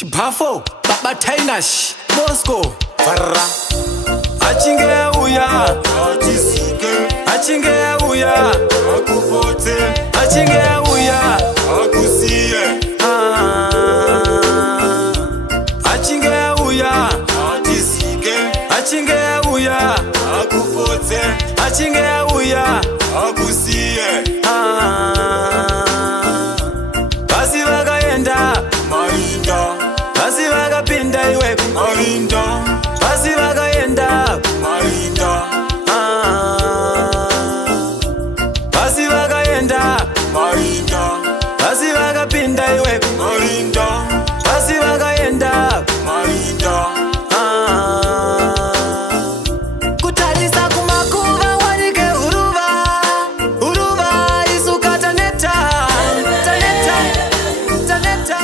Chipafo, Baba Tainash, Moscow, Farra. Achinge uya, achinge uya, akupote, achinge uya, akusiye, achinge uya, atisike, achinge uya, akupote, achinge uya, akusiye, basi vakaenda marinda, basi vakapinda iwe marinda, basi vakaenda marinda, basi vakaenda marinda, basi vakapinda iwe marinda, basi vakaenda marinda, kutarisa kumakuva wanike huruva huruva isuka taneta taneta taneta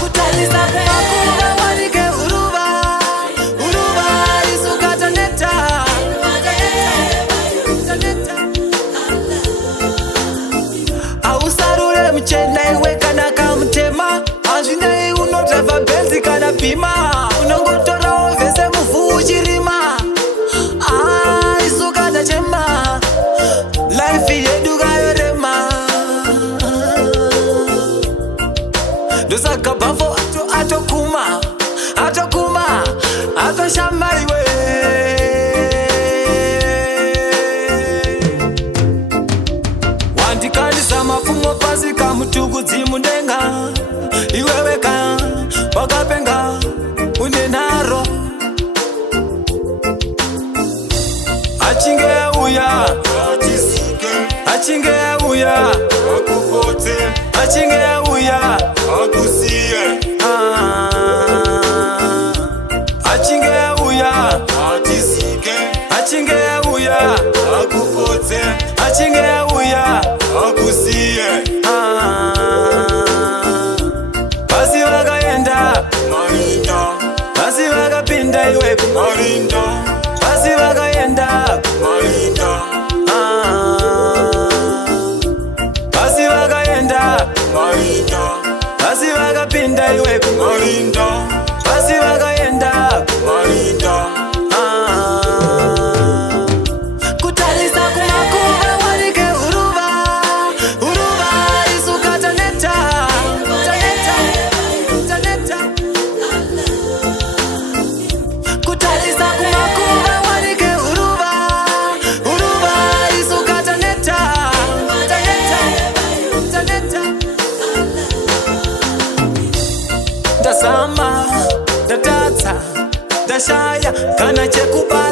kutarisa kumakuva wanike huruva huruva isuka taneta taneta ausarure mchena iwe kana kamutema azvinei unodravha benzi kana pima unongotorawo vese muvhu uchirima isuka tachema laifi yedu kayorema ndosaka bhafo atokuma atokuma atoshama iwe wandikandisa mapfumo pasi kamutugudzi mundenga iweweka wakapenga une nharo achinge uya atisike, achinge uya akupote, achinge uya akusiye, achinge uya atisike, achinge uya akupote, achinge uya akusiye, basi vakaenda marinda, basi vakapinda iwe marinda, basi vakaenda marinda, basi vakaenda marinda, basi vakapinda iwe marinda, basi vakaenda marinda, kutarisa kumakuva wanike huruva huruva isuka taneta taneta taneta kutarisa kumakuva wanike huruva huruva isuka taneta taneta taneta ndazama ndatatsa ndashaya kana chekubata